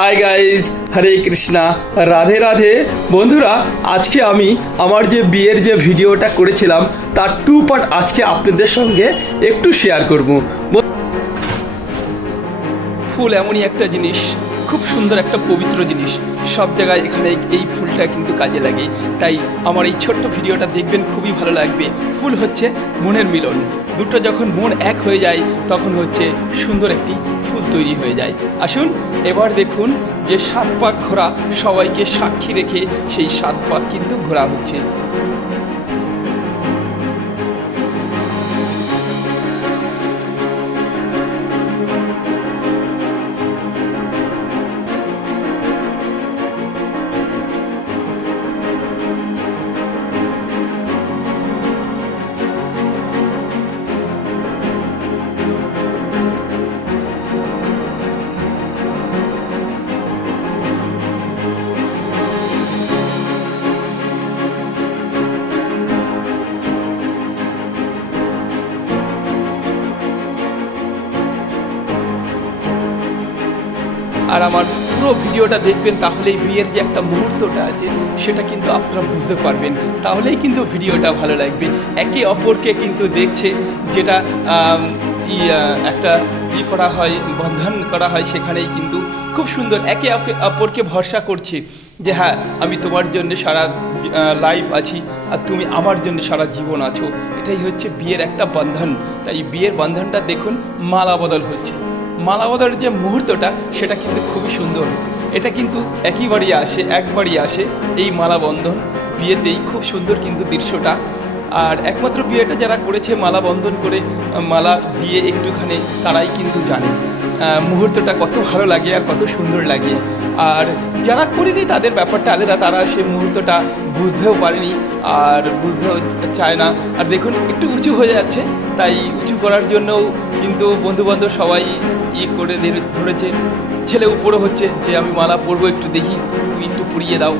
Hi guys, হরে কৃষ্ণা, রাধে রাধে। বন্ধুরা, আজকে আমি আমার যে বিয়ের যে ভিডিওটা করেছিলাম তার 2 পার্ট আজকে আপনাদের সঙ্গে একটু শেয়ার করব। ফুল এমনই একটা জিনিস, খুব সুন্দর একটা পবিত্র জিনিস। সব জায়গায় এখানে এই ফুলটা কিন্তু কাজে লাগে। তাই আমার এই ছোট্ট ভিডিওটা দেখবেন, খুবই ভালো লাগবে। ফুল হচ্ছে মনের মিলন। দুটো যখন মন এক হয়ে যায় তখন হচ্ছে সুন্দর একটি ফুল তৈরি হয়ে যায়। আসুন এবার দেখুন যে 7 পাক ঘোরা, সবাইকে সাক্ষী রেখে সেই 7 পাক কিন্তু ঘোরা হচ্ছে। আর আমার পুরো ভিডিওটা দেখবেন, তাহলেই বিয়ের যে একটা মুহূর্তটা আছে সেটা কিন্তু আপনারা বুঝতে পারবেন। তাহলেই কিন্তু ভিডিওটা ভালো লাগবে। একে অপরকে কিন্তু দেখছে, যেটা একটা করা হয়, বন্ধন করা হয়, সেখানেই কিন্তু খুব সুন্দর একে অপরকে ভরসা করছে যে হ্যাঁ, আমি তোমার জন্য সারা লাইফ আছি আর তুমি আমার জন্য সারা জীবন আছো। এটাই হচ্ছে বিয়ের একটা বন্ধন। তাই বিয়ের বন্ধনটা দেখুন, মালা বদল হচ্ছে। মালা বদলের যে মুহূর্তটা সেটা কিন্তু খুবই সুন্দর। এটা কিন্তু একবারই আসে এই মালা বন্ধন বিয়েতেই। খুব সুন্দর কিন্তু দৃশ্যটা। আর একমাত্র বিয়েটা যারা করেছে মালা বন্ধন করে, মালা দিয়ে একটুখানি, তারাই কিন্তু জানে মুহূর্তটা কত ভালো লাগে আর কত সুন্দর লাগে। আর যারা করেনি তাদের ব্যাপারটা আলাদা, তারা সেই মুহূর্তটা বুঝতেও পারেনি আর বুঝতেও চায় না। আর দেখুন একটু উঁচু হয়ে যাচ্ছে, তাই উঁচু করার জন্যও কিন্তু বন্ধুবান্ধব সবাই করে ধরেছে। ছেলে উপরে হচ্ছে যে আমি মালা পরবো, একটু দেখি, তুমি একটু পরিয়ে দাও।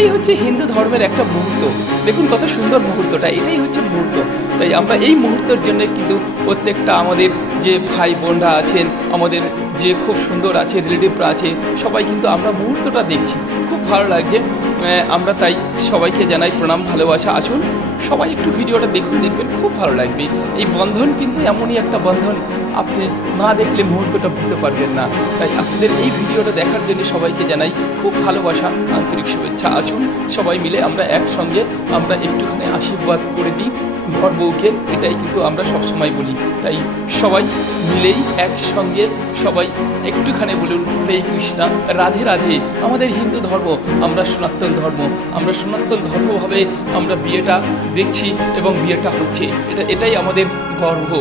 এই হচ্ছে হিন্দু ধর্মের একটা মুহূর্ত। দেখুন কত সুন্দর মুহূর্তটা, এটাই হচ্ছে মুহূর্ত। তাই আমরা এই মুহূর্তের জন্য কিন্তু প্রত্যেকটা আমাদের যে ভাই বোনরা আছেন, আমাদের যে খুব সুন্দর আছে রিলেটিভরা আছে, সবাই কিন্তু আমরা মুহূর্তটা দেখছি, খুব ভালো লাগছে। আমরা তাই সবাইকে জানাই প্রণাম, ভালোবাসা। আসুন সবাই একটু ভিডিওটা দেখুন, দেখবেন খুব ভালো লাগবে। এই বন্ধন কিন্তু এমনই একটা বন্ধন, আপনি না দেখলে মুহূর্তটা বুঝতে পারবেন না। তাই আপনাদের এই ভিডিওটা দেখার জন্য সবাইকে জানাই খুব ভালোবাসা, আন্তরিক শুভেচ্ছা। আসুন সবাই মিলে আমরা একসঙ্গে আমরা একটুখানি আশীর্বাদ করে দিই বর বউকে, এটাই কিন্তু আমরা সবসময় বলি। তাই সবাই মিলেই একসঙ্গে সবাই একটুখানি বলুন হরে কৃষ্ণা, রাধে রাধে। আমাদের হিন্দু ধর্ম, আমরা সনাতন ধর্ম, আমরা সনাতন ধর্মভাবে আমরা বিয়েটা দেখছি এবং বিয়েটা হচ্ছে, এটাই আমাদের গর্ব।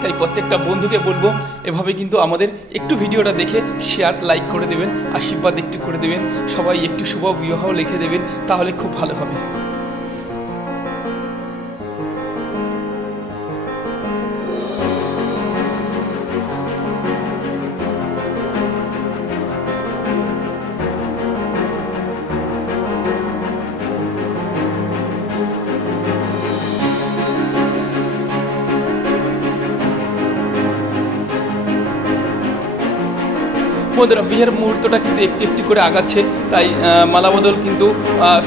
তাই প্রত্যেকটা বন্ধুকে বলবো এভাবে কিন্তু আমাদের একটু ভিডিওটা দেখে শেয়ার, লাইক করে দেবেন, আশীর্বাদ একটু করে দেবেন, সবাই একটু শুভ বিবাহ লিখে দেবেন, তাহলে খুব ভালো হবে। বন্ধুরা, বিয়ের মুহূর্তটা কিন্তু একটু একটু করে আগাচ্ছে। তাই মালা বদল কিন্তু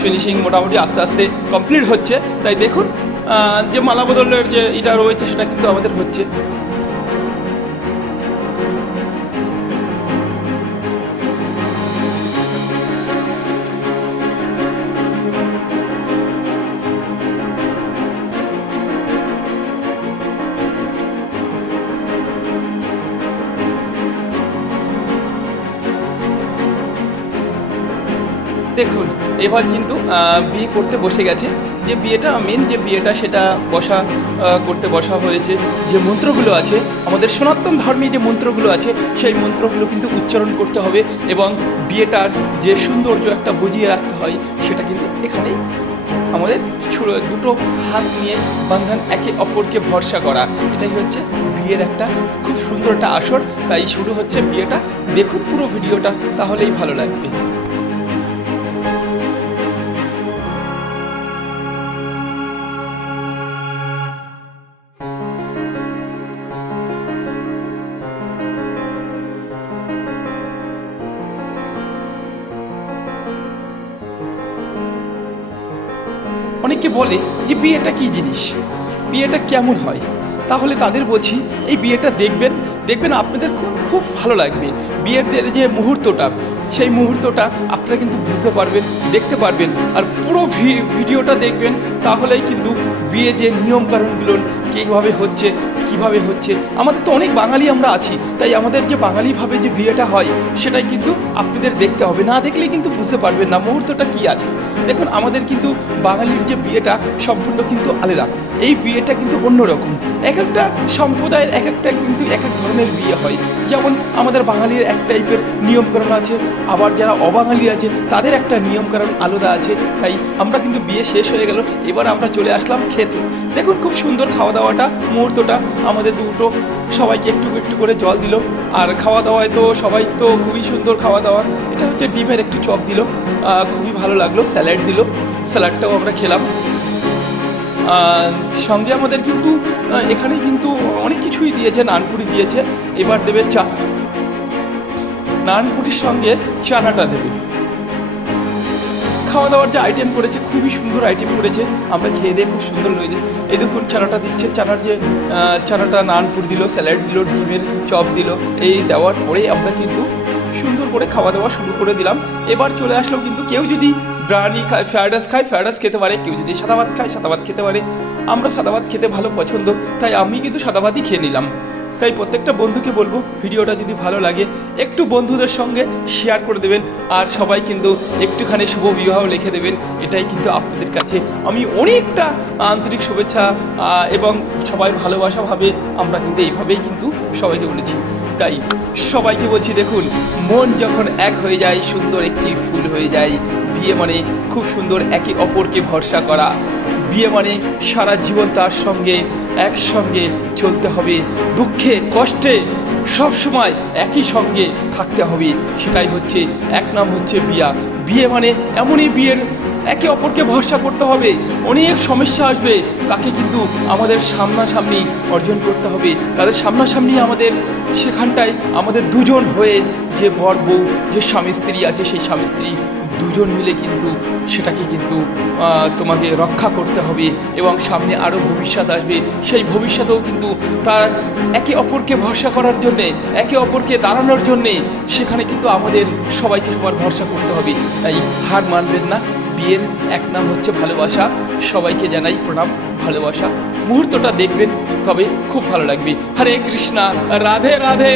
ফিনিশিং মোটামুটি আস্তে আস্তে কমপ্লিট হচ্ছে। তাই দেখুন যে মালা বদলের যে এটা রয়েছে সেটা কিন্তু আমাদের হচ্ছে। দেখুন এবার কিন্তু বিয়ে করতে বসে গেছে। যে বিয়েটা মেন যে বিয়েটা সেটা করতে বসা হয়েছে। যে মন্ত্রগুলো আছে আমাদের সনাতন ধর্মে, যে মন্ত্রগুলো আছে সেই মন্ত্রগুলো কিন্তু উচ্চারণ করতে হবে এবং বিয়েটার যে সৌন্দর্য একটা বুঝিয়ে রাখতে হয়, সেটা কিন্তু এখানেই আমাদের দুটো হাত নিয়ে বন্ধন, একে অপরকে ভরসা করা, এটাই হচ্ছে বিয়ের একটা খুব সুন্দর একটা আসর। তাই শুরু হচ্ছে বিয়েটা। দেখুন পুরো ভিডিওটা, তাহলেই ভালো লাগবে। অনেকে বলে যে বিয়েটা কী জিনিস, বিয়েটা কেমন হয়, তাহলে তাদের বলছি এই বিয়েটা দেখবেন, দেখবেন আপনাদের খুব খুব ভালো লাগবে। বিয়ের যে মুহূর্তটা, সেই মুহূর্তটা আপনারা কিন্তু বুঝতে পারবেন, দেখতে পারবেন। আর পুরো ভিডিওটা দেখবেন, তাহলেই কিন্তু বিয়ে যে নিয়মকানুনগুলো কীভাবে হচ্ছে, কিভাবে হচ্ছে। আমাদের তো অনেক বাঙালি আমরা আছি, তাই আমাদের যে বাঙালিভাবে যে বিয়েটা হয় সেটাই কিন্তু আপনাদের দেখতে হবে, না দেখলে কিন্তু বুঝতে পারবেন না মুহূর্তটা কী আছে। দেখুন আমাদের কিন্তু বাঙালির যে বিয়েটা সম্পূর্ণ কিন্তু আলাদা, এই বিয়েটা কিন্তু অন্যরকম। এক একটা সম্প্রদায়ের এক একটা কিন্তু এক এক ধরনের বিয়ে হয়। যেমন আমাদের বাঙালির এক টাইপের নিয়মকানুন আছে, আবার যারা অবাঙালি আছে তাদের একটা নিয়মকানুন আলাদা আছে। তাই আমরা কিন্তু বিয়ে শেষ হয়ে গেল, এবার আমরা চলে আসলাম খেতে। দেখুন খুব সুন্দর খাওয়া দাওয়াটা, মুহূর্তটা আমাদের দুটো সবাইকে একটু একটু করে জল দিল। আর খাওয়া দাওয়ায় তো সবাই তো খুবই সুন্দর খাওয়া দাওয়া। এটা হচ্ছে ডিমের একটু চপ দিল, খুবই ভালো লাগলো। স্যালাড দিল, স্যালাডটাও আমরা খেলাম। সঙ্গে আমাদের কিন্তু এখানে কিন্তু অনেক কিছুই দিয়েছে, নানপুরি দিয়েছে, এবার দেবে চা। নানপুরির সঙ্গে চানাটা দেবে। খাওয়া দাওয়ার যে আইটেম করেছে খুবই সুন্দর আইটেম করেছে, আমরা খেয়ে দিয়ে খুব সুন্দর হয়েছে। এই দেখুন চানাটা দিচ্ছে, চানার যে চানাটা, নানপুরি দিল, স্যালাড দিল, ডিমের চপ দিল। এই দেওয়ার পরেই আমরা কিন্তু সুন্দর করে খাওয়া দাওয়া শুরু করে দিলাম। এবার চলে আসলো কিন্তু কেউ যদি বিরিয়ানি খায়, ফ্রায়েড রাইস খায়, ফ্রায়েড রাইস খেতে পারে, কেউ যদি সাদা ভাত খায় সাদা ভাত খেতে পারে। আমরা সাদা ভাত খেতে ভালো পছন্দ, তাই আমি কিন্তু সাদা ভাতই খেয়ে নিলাম। তাই প্রত্যেকটা বন্ধুকে বলবো ভিডিওটা যদি ভালো লাগে একটু বন্ধুদের সঙ্গে শেয়ার করে দেবেন, আর সবাই কিন্তু একটুখানি শুভ বিবাহ লিখে দেবেন। এটাই কিন্তু আপনাদের কাছে আমি অনেকটা আন্তরিক শুভেচ্ছা এবং সবাই ভালোবাসা ভাবে আমরা কিন্তু এইভাবেই কিন্তু সবাইকে বলেছি। তাই সবাইকে বলছি, দেখুন মন যখন এক হয়ে যায় সুন্দর একটি ফুল হয়ে যায়। বিয়ে মানে খুব সুন্দর একে অপরকে ভরসা করা, বিয়ে মানে সারা জীবন তার সঙ্গে একসঙ্গে চলতে হবে, দুঃখে কষ্টে সব সময় একই সঙ্গে থাকতে হবে। সেটাই হচ্ছে এক নাম হচ্ছে বিয়া। বিয়ে মানে এমনই, বিয়ের একে অপরকে ভরসা করতে হবে। অনেক সমস্যা আসবে, তাকে কিন্তু আমাদের সামনাসামনি অর্জন করতে হবে। তাদের সামনাসামনি আমাদের সেখানটায় আমাদের দুজন হয়ে, যে বর বউ, যে স্বামী স্ত্রী আছে, সেই স্বামী স্ত্রী দুজন মিলে কিন্তু সেটাকে কিন্তু তোমাকে রক্ষা করতে হবে। এবং সামনে আরও ভবিষ্যৎ আসবে, সেই ভবিষ্যতেও কিন্তু তার একে অপরকে ভরসা করার জন্যে, একে অপরকে দাঁড়ানোর জন্যে সেখানে কিন্তু আমাদের সবাইকে সবার ভরসা করতে হবে। তাই হার মানবেন না, বিয়ের এক নাম হচ্ছে ভালোবাসা। সবাইকে জানাই প্রণাম, ভালোবাসা। মুহূর্তটা দেখবেন, তবে খুব ভালো লাগবে। হরে কৃষ্ণা, রাধে রাধে।